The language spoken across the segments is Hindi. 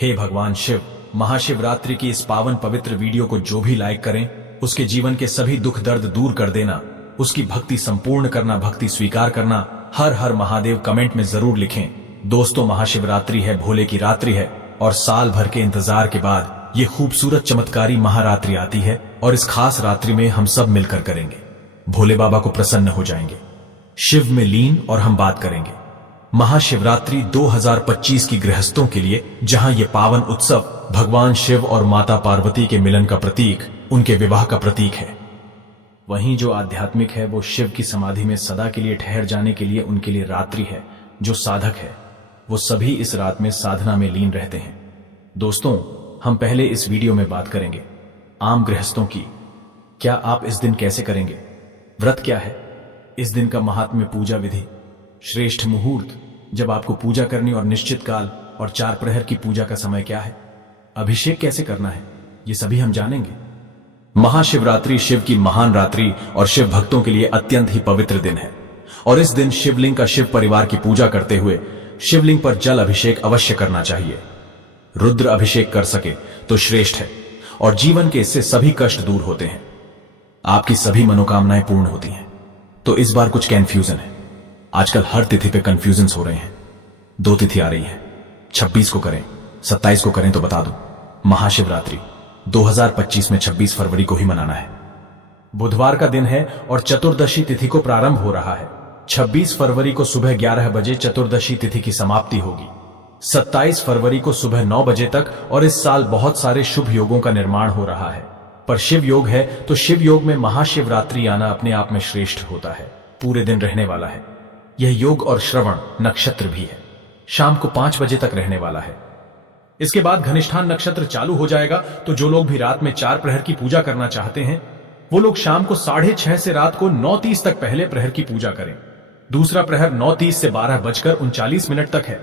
हे भगवान शिव, महाशिवरात्रि की इस पावन पवित्र वीडियो को जो भी लाइक करें, उसके जीवन के सभी दुख दर्द दूर कर देना, उसकी भक्ति संपूर्ण करना, भक्ति स्वीकार करना। हर हर महादेव कमेंट में जरूर लिखें। दोस्तों, महाशिवरात्रि है, भोले की रात्रि है और साल भर के इंतजार के बाद ये खूबसूरत चमत्कारी महारात्रि आती है और इस खास रात्रि में हम सब मिलकर करेंगे, भोले बाबा को प्रसन्न हो जाएंगे, शिव में लीन और हम बात करेंगे महाशिवरात्रि 2025 की गृहस्थों के लिए, जहां ये पावन उत्सव भगवान शिव और माता पार्वती के मिलन का प्रतीक, उनके विवाह का प्रतीक है। वहीं जो आध्यात्मिक है वो शिव की समाधि में सदा के लिए ठहर जाने के लिए उनके लिए रात्रि है। जो साधक है वो सभी इस रात में साधना में लीन रहते हैं। दोस्तों, हम पहले इस वीडियो में बात करेंगे आम गृहस्थों की। क्या आप इस दिन कैसे करेंगे, व्रत क्या है, इस दिन का महात्म्य, पूजा विधि, श्रेष्ठ मुहूर्त जब आपको पूजा करनी और निश्चित काल और 4 प्रहर की पूजा का समय क्या है, अभिषेक कैसे करना है, ये सभी हम जानेंगे। महाशिवरात्रि शिव की महान रात्रि और शिव भक्तों के लिए अत्यंत ही पवित्र दिन है और इस दिन शिवलिंग का शिव परिवार की पूजा करते हुए शिवलिंग पर जल अभिषेक अवश्य करना चाहिए। रुद्र अभिषेक कर सके तो श्रेष्ठ है और जीवन के इससे सभी कष्ट दूर होते हैं, आपकी सभी मनोकामनाएं पूर्ण होती हैं। तो इस बार कुछ कंफ्यूजन है। आजकल हर तिथि पे कंफ्यूजन हो रहे हैं। 2 तिथि आ रही है, 26 को करें, 27 को करें। तो बता दूं, महाशिवरात्रि 2025 में 26 फरवरी को ही मनाना है। बुधवार का दिन है और चतुर्दशी तिथि को प्रारंभ हो रहा है। 26 फरवरी को सुबह 11 बजे चतुर्दशी तिथि की समाप्ति होगी। 27 फरवरी को सुबह 9 बजे तक। और इस साल बहुत सारे शुभ योगों का निर्माण हो रहा है, पर शिव योग है तो शिव योग में महाशिवरात्रि आना अपने आप में श्रेष्ठ होता है। पूरे दिन रहने वाला है यह योग और श्रवण नक्षत्र भी है, शाम को 5 बजे तक रहने वाला है। इसके बाद घनिष्ठान नक्षत्र चालू हो जाएगा, तो जो लोग भी रात में 4 प्रहर की पूजा करना चाहते हैं वो लोग शाम को 6:30 से रात को 9:30 तक पहले प्रहर की पूजा करें। दूसरा प्रहर 9:30 से 12:39 तक है।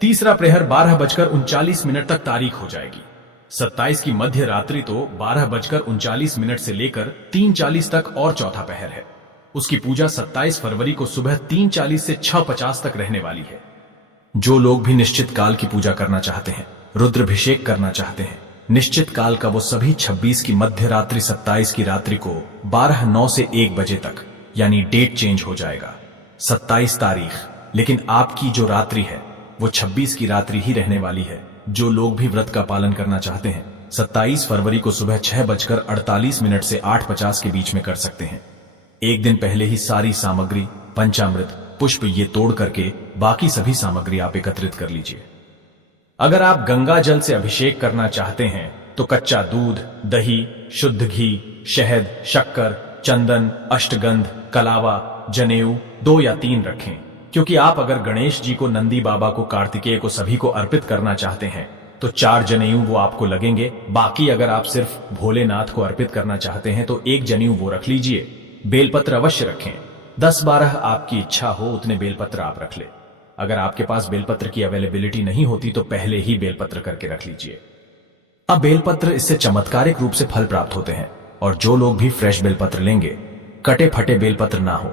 तीसरा प्रहर 12:39 तक तारीख हो जाएगी। 27 की मध्य रात्रि तो 12:39 से लेकर 3:40 तक और चौथा प्रहर है। उसकी पूजा 27 फरवरी को सुबह 3:40 से 6:50 तक रहने वाली है। जो लोग भी निश्चित काल की पूजा करना चाहते हैं, रुद्राभिषेक करना चाहते हैं, निश्चित काल का, वो सभी 26 की मध्य रात्रि 27 की रात्रि को 12:09 से 1 बजे तक, यानी डेट चेंज हो जाएगा 27 तारीख, लेकिन आपकी जो रात्रि है वो 26 की रात्रि ही रहने वाली है। जो लोग भी व्रत का पालन करना चाहते हैं 27 फरवरी को सुबह 6:48 से 8:50 के बीच में कर सकते हैं। एक दिन पहले ही सारी सामग्री, पंचामृत, पुष्प ये तोड़ करके बाकी सभी सामग्री आप एकत्रित कर लीजिए। अगर आप गंगा जल से अभिषेक करना चाहते हैं तो कच्चा दूध, दही, शुद्ध घी, शहद, शक्कर, चंदन, अष्टगंध, कलावा, जनेऊ 2 या 3 रखें, क्योंकि आप अगर गणेश जी को, नंदी बाबा को, कार्तिकेय को सभी को अर्पित करना चाहते हैं तो 4 जनेऊ वो आपको लगेंगे। बाकी अगर आप सिर्फ भोलेनाथ को अर्पित करना चाहते हैं तो 1 जनेऊ वो रख लीजिए। बेलपत्र अवश्य रखें, 10-12 आपकी इच्छा हो उतने बेलपत्र आप रख ले। अगर आपके पास बेलपत्र की अवेलेबिलिटी नहीं होती तो पहले ही बेलपत्र करके रख लीजिए। अब बेलपत्र, इससे चमत्कारिक रूप से फल प्राप्त होते हैं और जो लोग भी फ्रेश बेलपत्र लेंगे, कटे फटे बेलपत्र ना हो,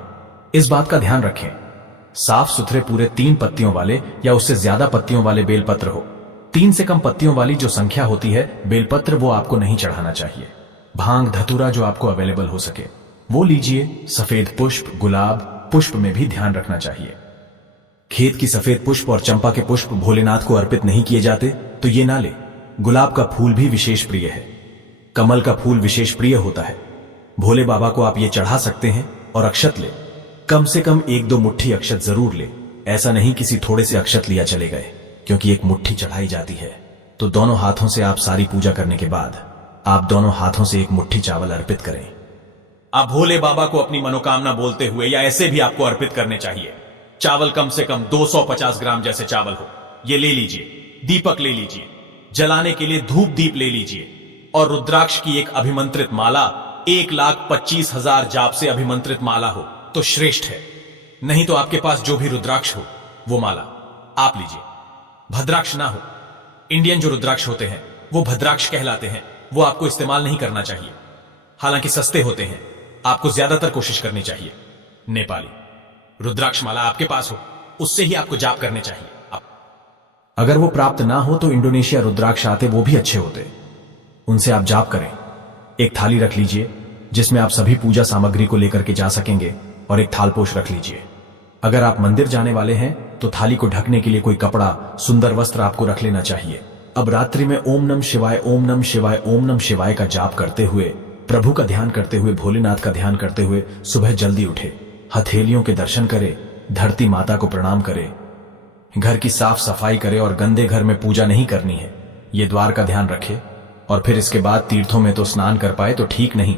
इस बात का ध्यान रखें। साफ सुथरे पूरे 3 पत्तियों वाले या उससे ज्यादा पत्तियों वाले बेलपत्र हो। 3 से कम पत्तियों वाली जो संख्या होती है बेलपत्र, वो आपको नहीं चढ़ाना चाहिए। भांग, धतूरा जो आपको अवेलेबल हो सके वो लीजिए। सफेद पुष्प, गुलाब पुष्प में भी ध्यान रखना चाहिए। खेत की सफेद पुष्प और चंपा के पुष्प भोलेनाथ को अर्पित नहीं किए जाते तो ये ना ले। गुलाब का फूल भी विशेष प्रिय है, कमल का फूल विशेष प्रिय होता है। भोले बाबा को आप ये चढ़ा सकते हैं। और अक्षत ले, कम से कम 1-2 मुट्ठी अक्षत जरूर ले। ऐसा नहीं किसी थोड़े से अक्षत लिया चले गए, क्योंकि 1 मुट्ठी चढ़ाई जाती है तो दोनों हाथों से आप सारी पूजा करने के बाद आप दोनों हाथों से 1 मुट्ठी चावल अर्पित करें। आप भोले बाबा को अपनी मनोकामना बोलते हुए या ऐसे भी आपको अर्पित करने चाहिए। चावल कम से कम 250 ग्राम जैसे चावल हो, ये ले लीजिए। दीपक ले लीजिए, जलाने के लिए धूप दीप ले लीजिए। और रुद्राक्ष की एक अभिमंत्रित माला, 1,25,000 जाप से अभिमंत्रित माला हो तो श्रेष्ठ है। नहीं तो आपके पास जो भी रुद्राक्ष हो वो माला आप लीजिए। भद्राक्ष ना हो, इंडियन जो रुद्राक्ष होते हैं वो भद्राक्ष कहलाते हैं, वो आपको इस्तेमाल नहीं करना चाहिए। हालांकि सस्ते होते हैं, आपको ज्यादातर कोशिश करनी चाहिए नेपाली रुद्राक्ष माला आपके पास हो, उससे ही आपको जाप करने चाहिए। अगर वो प्राप्त ना हो तो इंडोनेशिया रुद्राक्ष आते, वो भी अच्छे होते, उनसे आप जाप करें। एक थाली रख लीजिए जिसमें आप सभी पूजा सामग्री को लेकर के जा सकेंगे, और एक थालपोश रख लीजिए। अगर आप मंदिर जाने वाले हैं तो थाली को ढकने के लिए कोई कपड़ा, सुंदर वस्त्र आपको रख लेना चाहिए। अब रात्रि में ओम नम शिवाय, ओम नम शिवाय, ओम नम शिवाय का जाप करते हुए, प्रभु का ध्यान करते हुए, भोलेनाथ का ध्यान करते हुए सुबह जल्दी उठे, हथेलियों के दर्शन करे, धरती माता को प्रणाम करे, घर की साफ सफाई करे, और गंदे घर में पूजा नहीं करनी है, ये द्वार का ध्यान रखे। और फिर इसके बाद तीर्थों में तो स्नान कर पाए तो ठीक, नहीं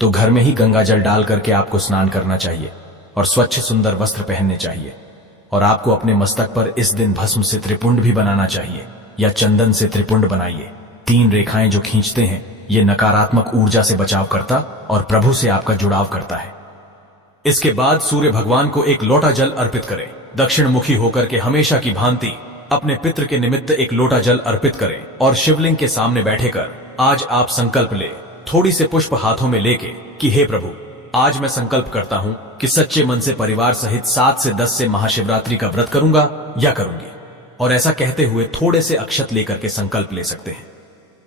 तो घर में ही गंगा जल डाल करके आपको स्नान करना चाहिए, और स्वच्छ सुंदर वस्त्र पहनने चाहिए। और आपको अपने मस्तक पर इस दिन भस्म से त्रिपुंड भी बनाना चाहिए, या चंदन से त्रिपुंड बनाइए। 3 रेखाएं जो खींचते हैं, ये नकारात्मक ऊर्जा से बचाव करता और प्रभु से आपका जुड़ाव करता है। इसके बाद सूर्य भगवान को एक लोटा जल अर्पित करें। दक्षिण मुखी होकर के हमेशा की भांति अपने पितृ के निमित्त एक लोटा जल अर्पित करें, और शिवलिंग के सामने बैठेकर आज आप संकल्प ले, थोड़ी से पुष्प हाथों में लेके, कि हे प्रभु, आज मैं संकल्प करता हूं कि सच्चे मन से परिवार सहित 7 से 10 से महाशिवरात्रि का व्रत करूंगा या करूंगी। और ऐसा कहते हुए थोड़े से अक्षत लेकर के संकल्प ले सकते हैं।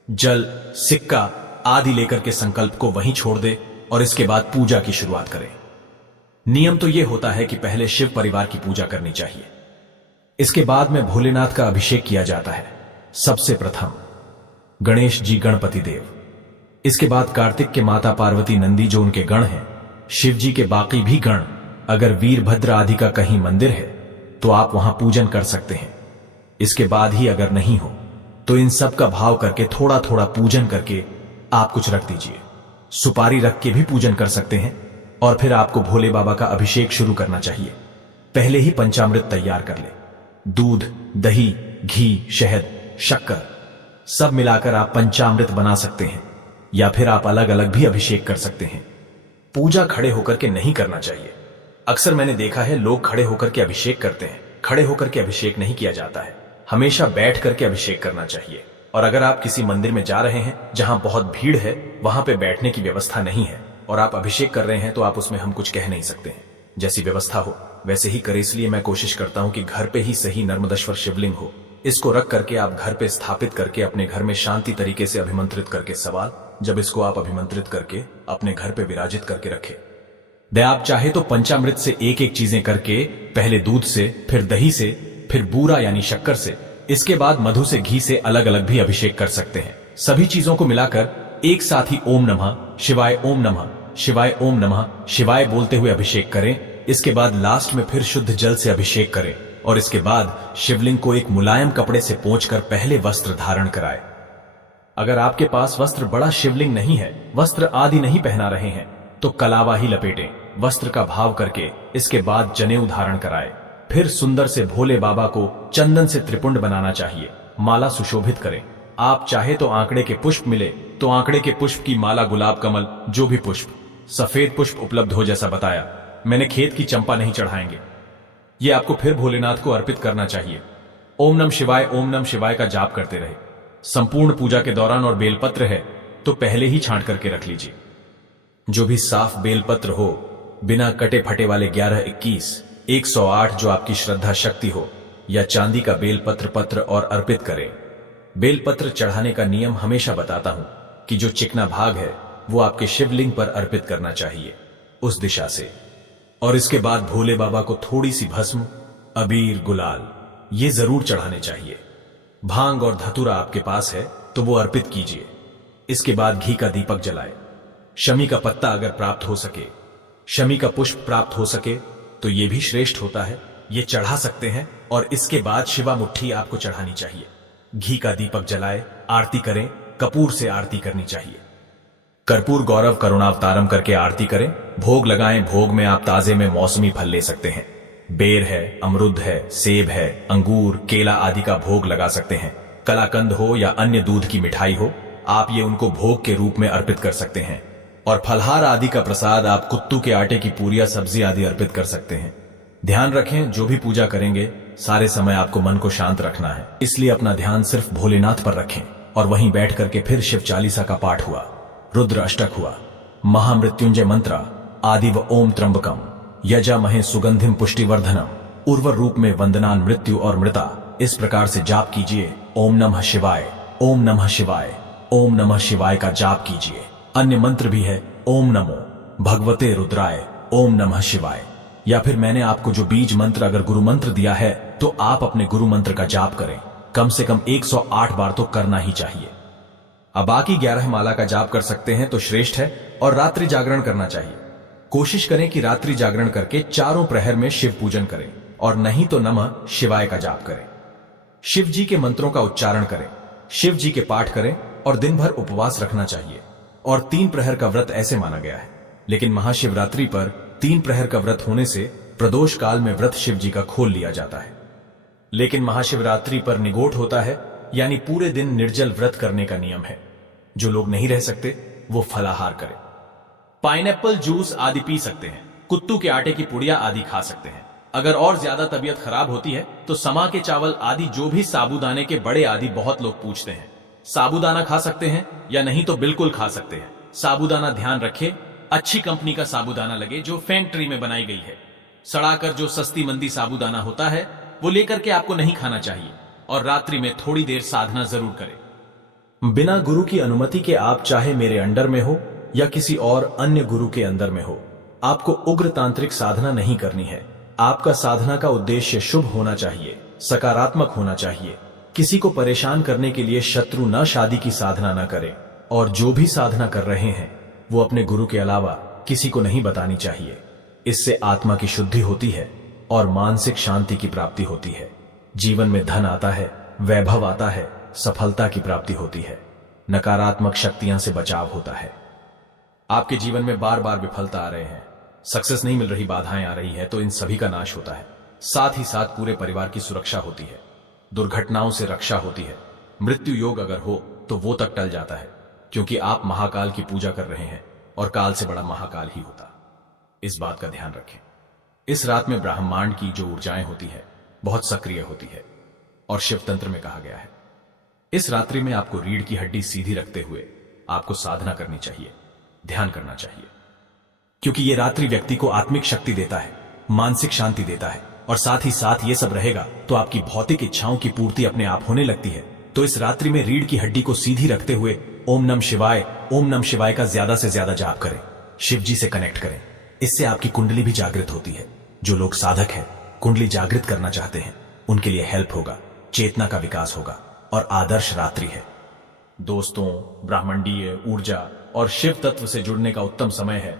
जल, सिक्का आदि लेकर के संकल्प को वहीं छोड़ दे, और इसके बाद पूजा की शुरुआत करें। नियम तो यह होता है कि पहले शिव परिवार की पूजा करनी चाहिए, इसके बाद में भोलेनाथ का अभिषेक किया जाता है। सबसे प्रथम गणेश जी, गणपति देव, इसके बाद कार्तिक के माता पार्वती, नंदी जो उनके गण हैं, शिव जी के बाकी भी गण। अगर वीरभद्र आदि का कहीं मंदिर है तो आप वहां पूजन कर सकते हैं। इसके बाद ही अगर नहीं हो तो इन सब का भाव करके थोड़ा थोड़ा पूजन करके आप कुछ रख दीजिए। सुपारी रख के भी पूजन कर सकते हैं, और फिर आपको भोले बाबा का अभिषेक शुरू करना चाहिए। पहले ही पंचामृत तैयार कर ले, दूध, दही, घी, शहद, शक्कर सब मिलाकर आप पंचामृत बना सकते हैं, या फिर आप अलग अलग भी अभिषेक कर सकते हैं। पूजा खड़े होकर के नहीं करना चाहिए। अक्सर मैंने देखा है लोग खड़े होकर के अभिषेक करते हैं। खड़े होकर के अभिषेक नहीं किया जाता है, हमेशा बैठ करके अभिषेक करना चाहिए। और अगर आप किसी मंदिर में जा रहे हैं जहां बहुत भीड़ है, वहां पे बैठने की व्यवस्था नहीं है, और आप अभिषेक कर रहे हैं, तो आप उसमें हम कुछ कह नहीं सकते हैं। जैसी व्यवस्था हो वैसे ही करे। इसलिए मैं कोशिश करता हूं कि घर पे ही सही नर्मदेश्वर शिवलिंग हो, इसको रख करके आप घर पे स्थापित करके अपने घर में शांति तरीके से अभिमंत्रित करके, सवाल जब इसको आप अभिमंत्रित करके अपने घर पे विराजित करके रखें। आप चाहे तो पंचामृत से एक एक चीजें करके, पहले दूध से, फिर दही से, फिर बूरा यानी शक्कर से, इसके बाद मधु से, घी से अलग अलग भी अभिषेक कर सकते हैं। सभी चीजों को मिलाकर एक साथ ही ओम नमः शिवाय, ओम नमः शिवाय, ओम नमः शिवाय बोलते हुए अभिषेक करें। इसके बाद लास्ट में फिर शुद्ध जल से अभिषेक करें, और इसके बाद शिवलिंग को एक मुलायम कपड़े से पोंछकर पहले वस्त्र धारण कराएं। अगर आपके पास वस्त्र बड़ा शिवलिंग नहीं है, वस्त्र आदि नहीं पहना रहे हैं, तो कलावा ही लपेटें, वस्त्र का भाव करके। इसके बाद जनेऊ धारण कराएं। फिर सुंदर से भोले बाबा को चंदन से त्रिपुंड बनाना चाहिए। माला सुशोभित करें। आप चाहे तो आंकड़े के पुष्प मिले तो आंकड़े के पुष्प की माला, गुलाब, कमल, जो भी पुष्प, सफेद पुष्प उपलब्ध हो, जैसा बताया मैंने, खेत की चंपा नहीं चढ़ाएंगे। ये आपको फिर भोलेनाथ को अर्पित करना चाहिए। ओम नम शिवाय, ओम नम शिवाय का जाप करते रहे संपूर्ण पूजा के दौरान। और बेलपत्र है तो पहले ही छांट करके रख लीजिए। जो भी साफ बेलपत्र हो, बिना कटे फटे वाले 11, 21, 108 जो आपकी श्रद्धा शक्ति हो, या चांदी का बेलपत्र पत्र और अर्पित करें। बेलपत्र चढ़ाने का नियम हमेशा बताता हूं कि जो चिकना भाग है वो आपके शिवलिंग पर अर्पित करना चाहिए, उस दिशा से। और इसके बाद भोले बाबा को थोड़ी सी भस्म, अबीर, गुलाल ये जरूर चढ़ाने चाहिए। भांग और धतूरा आपके पास है तो वो अर्पित कीजिए। इसके बाद घी का दीपक जलाए। शमी का पत्ता अगर प्राप्त हो सके, शमी का पुष्प प्राप्त हो सके तो ये भी श्रेष्ठ होता है, ये चढ़ा सकते हैं। और इसके बाद शिवा मुट्ठी आपको चढ़ानी चाहिए। घी का दीपक जलाए, आरती करें, कपूर से आरती करनी चाहिए। कर्पूर गौरव करुणावतारम करके आरती करें। भोग लगाएं। भोग में आप ताजे में मौसमी फल ले सकते हैं। बेर है, अमरुद है, सेब है, अंगूर, केला आदि का भोग लगा सकते हैं। कलाकंद हो या अन्य दूध की मिठाई हो, आप ये उनको भोग के रूप में अर्पित कर सकते हैं। और फलहार आदि का प्रसाद आप कुत्तू के आटे की पूरियां, सब्जी आदि अर्पित कर सकते हैं। ध्यान रखें, जो भी पूजा करेंगे सारे समय आपको मन को शांत रखना है, इसलिए अपना ध्यान सिर्फ भोलेनाथ पर रखें। और वहीं बैठ करके फिर शिव चालीसा का पाठ हुआ, रुद्र अष्टक हुआ, महामृत्युंजय मंत्र आदि व ओम त्र्यंबकम यजामहे सुगंधिम पुष्टिवर्धनम, उर्वर रूप में वंदनान मृत्यु और मृता इस प्रकार से जाप कीजिए, ओम नमः शिवाय, ओम नमः शिवाय, ओम नमः शिवाय का जाप कीजिए। अन्य मंत्र भी है, ओम नमो भगवते रुद्राय, ओम नमः शिवाय। या फिर मैंने आपको जो बीज मंत्र अगर गुरु मंत्र दिया है तो आप अपने गुरु मंत्र का जाप करें, कम से कम 108 बार तो करना ही चाहिए। अब बाकी 11 माला का जाप कर सकते हैं तो श्रेष्ठ है, और रात्रि जागरण करना चाहिए। कोशिश करें कि रात्रि जागरण करके चारों प्रहर में शिव पूजन करें, और नहीं तो नमः शिवाय का जाप करें। शिव जी के मंत्रों का उच्चारण करें, शिव जी के पाठ करें, और दिन भर उपवास रखना चाहिए। और 3 प्रहर का व्रत ऐसे माना गया है, लेकिन महाशिवरात्रि पर 3 प्रहर का व्रत होने से प्रदोष काल में व्रत शिव जी का खोल लिया जाता है। लेकिन महाशिवरात्रि पर निगोठ होता है, यानी पूरे दिन निर्जल व्रत करने का नियम है। जो लोग नहीं रह सकते वो फलाहार करें, पाइनएप्पल जूस आदि पी सकते हैं, कुत्तू के आटे की पुड़िया आदि खा सकते हैं। अगर और ज्यादा तबीयत खराब होती है तो समा के चावल आदि, जो भी साबूदाने के बड़े आदि बहुत लोग पूछते हैं, साबूदाना खा सकते हैं या नहीं तो बिल्कुल खा सकते हैं। साबूदाना ध्यान रखें, अच्छी कंपनी का साबूदाना लगे जो फैक्ट्री में बनाई गई है। सड़ाकर जो सस्ती मंदी साबूदाना होता है वो लेकर के आपको नहीं खाना चाहिए, और रात्रि में थोड़ी देर साधना जरूर करें। बिना गुरु की अनुमति के आप चाहे मेरे अंडर में हो या किसी और अन्य गुरु के अंदर में हो, आपको उग्र तांत्रिक साधना नहीं करनी है। आपका साधना का उद्देश्य शुभ होना चाहिए, सकारात्मक होना चाहिए। किसी को परेशान करने के लिए शत्रु न शादी की साधना न करें, और जो भी साधना कर रहे हैं वो अपने गुरु के अलावा किसी को नहीं बतानी चाहिए। इससे आत्मा की शुद्धि होती है और मानसिक शांति की प्राप्ति होती है। जीवन में धन आता है, वैभव आता है, सफलता की प्राप्ति होती है, नकारात्मक शक्तियां से बचाव होता है। आपके जीवन में बार बार विफलता आ रहे हैं, सक्सेस नहीं मिल रही, बाधाएं आ रही है, तो इन सभी का नाश होता है। साथ ही साथ पूरे परिवार की सुरक्षा होती है, दुर्घटनाओं से रक्षा होती है। मृत्यु योग अगर हो तो वो तक टल जाता है, क्योंकि आप महाकाल की पूजा कर रहे हैं, और काल से बड़ा महाकाल ही होता। इस बात का ध्यान रखें। इस रात में ब्रह्मांड की जो ऊर्जाएं होती है बहुत सक्रिय होती है, और शिव तंत्र में कहा गया है इस रात्रि में आपको रीढ़ की हड्डी सीधी रखते हुए आपको साधना करनी चाहिए, ध्यान करना चाहिए, क्योंकि ये रात्रि व्यक्ति को आत्मिक शक्ति देता है, मानसिक शांति देता है, और साथ ही साथ ये सब रहेगा तो आपकी भौतिक इच्छाओं की पूर्ति अपने आप होने लगती है। तो इस रात्रि में रीढ़ की हड्डी को सीधी रखते हुए ओम नमः शिवाय, ओम नमः शिवाय का ज्यादा से ज्यादा जाप करें, शिव जी से कनेक्ट करें। इससे आपकी कुंडली भी जागृत होती है। जो लोग साधक हैं, कुंडली जागृत करना चाहते हैं, उनके लिए हेल्प होगा, चेतना का विकास होगा, और आदर्श रात्रि है। दोस्तों, ब्रह्मांडीय ऊर्जा और शिव तत्व से जुड़ने का उत्तम समय है।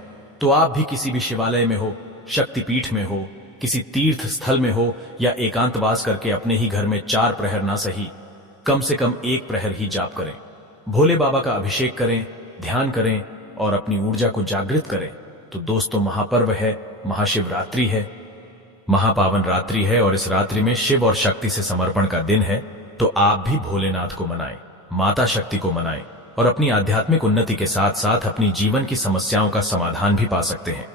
तो आप भी किसी भी शिवालय में हो, शक्तिपीठ में हो, किसी तीर्थ स्थल में हो, या एकांतवास करके अपने ही घर में 4 प्रहर ना सही, कम से कम 1 प्रहर ही जाप करें। भोले बाबा का अभिषेक करें, ध्यान करें, और अपनी ऊर्जा को जागृत करें। तो दोस्तों, महापर्व है, महाशिवरात्रि है, महापावन रात्रि है, और इस रात्रि में शिव और शक्ति से समर्पण का दिन है। तो आप भी भोलेनाथ को मनाएं, माता शक्ति को मनाएं, और अपनी आध्यात्मिक उन्नति के साथ साथ अपनी जीवन की समस्याओं का समाधान भी पा सकते हैं।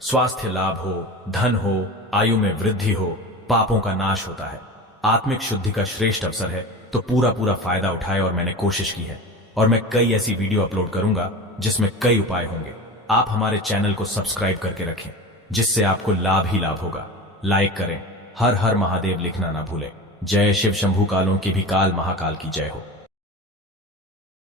स्वास्थ्य लाभ हो, धन हो, आयु में वृद्धि हो, पापों का नाश होता है, आत्मिक शुद्धि का श्रेष्ठ अवसर है। तो पूरा फायदा उठाए, और मैंने कोशिश की है, और मैं कई ऐसी वीडियो अपलोड करूंगा जिसमें कई उपाय होंगे। आप हमारे चैनल को सब्सक्राइब करके रखें, जिससे आपको लाभ ही लाभ होगा। लाइक करें, हर हर महादेव लिखना ना भूलें। जय शिव शंभू कालों की भी काल महाकाल की जय हो।